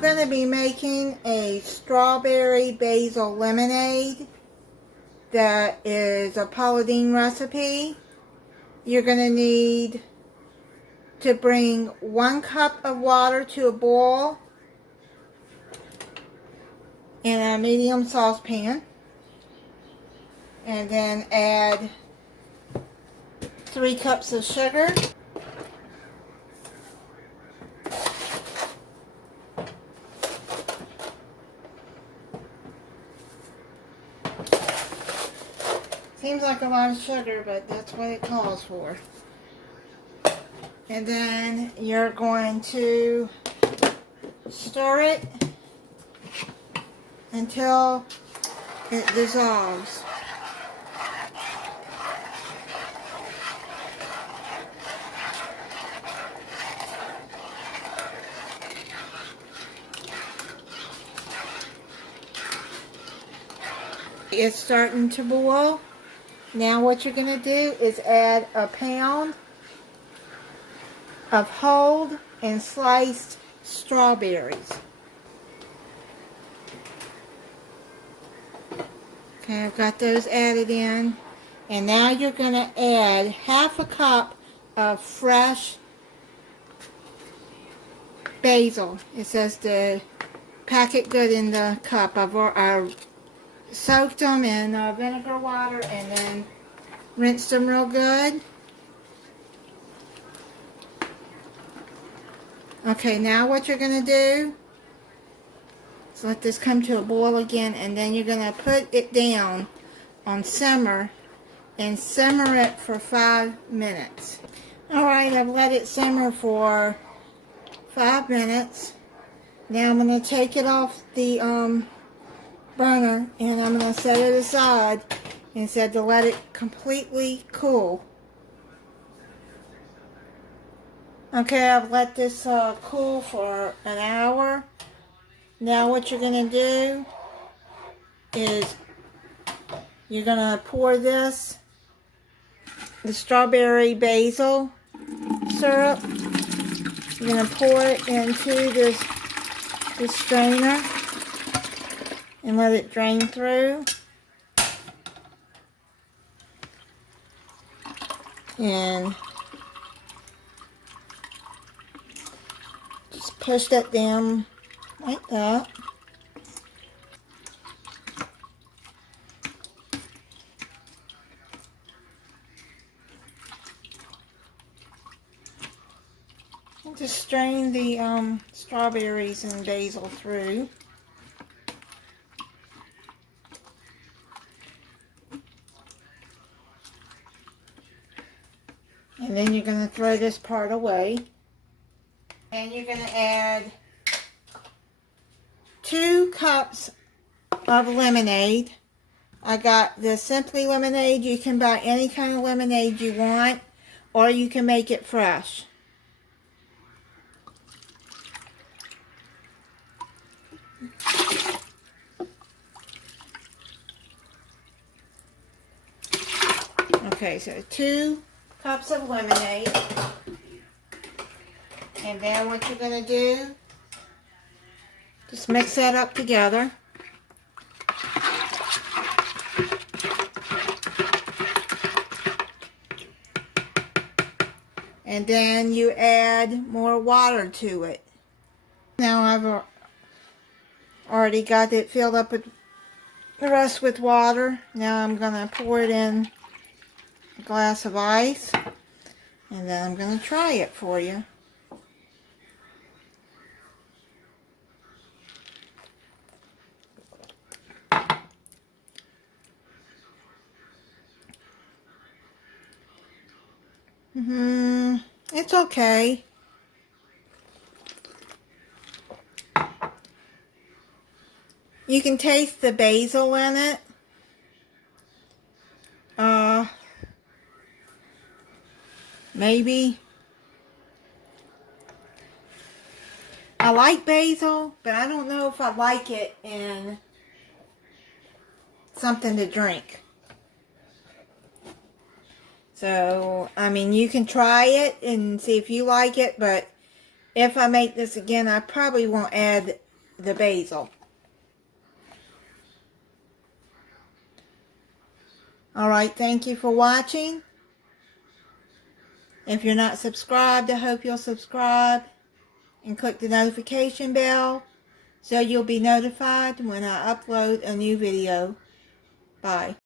I'm going to be making a strawberry basil lemonade that is a Paula Deen recipe. You're going to need to bring 1 cup of water to a boil in a medium saucepan, and then add 3 cups of sugar, seems like a lot of sugar, but that's what it calls for. And then you're going to stir it until it dissolves. It's starting to boil. Now what you're going to do is add a pound of whole and sliced strawberries. Okay, I've got those added in. And now you're going to add 1/2 cup of fresh basil. It says to pack it good in the cup. I've soaked them in vinegar water and then rinsed them real good. Okay, now what you're going to do is let this come to a boil again, and then you're going to put it down on simmer and simmer it for 5 minutes. Alright, I've let it simmer for 5 minutes. Now I'm going to take it off the burner and I'm going to set it aside and said to let it completely cool. Okay, I've let this cool for an hour. Now what you're going to do is you're going to pour the strawberry basil syrup. You're going to pour it into this strainer and let it drain through. And just push that down like that. And just strain the strawberries and basil through. And then you're going to throw this part away. And you're going to add 2 cups of lemonade. I got the Simply lemonade. You can buy any kind of lemonade you want, or you can make it fresh. Okay, so 2 cups of lemonade. And then what you're going to do, just mix that up together. And then you add more water to it. Now I've already got it filled up with the rest with water. Now I'm going to pour it in a glass of ice. And then I'm going to try it for you. It's okay. You can taste the basil in it. Maybe. I like basil, but I don't know if I like it in something to drink. So, I mean, you can try it and see if you like it, but if I make this again, I probably won't add the basil. Alright, thank you for watching. If you're not subscribed, I hope you'll subscribe and click the notification bell so you'll be notified when I upload a new video. Bye.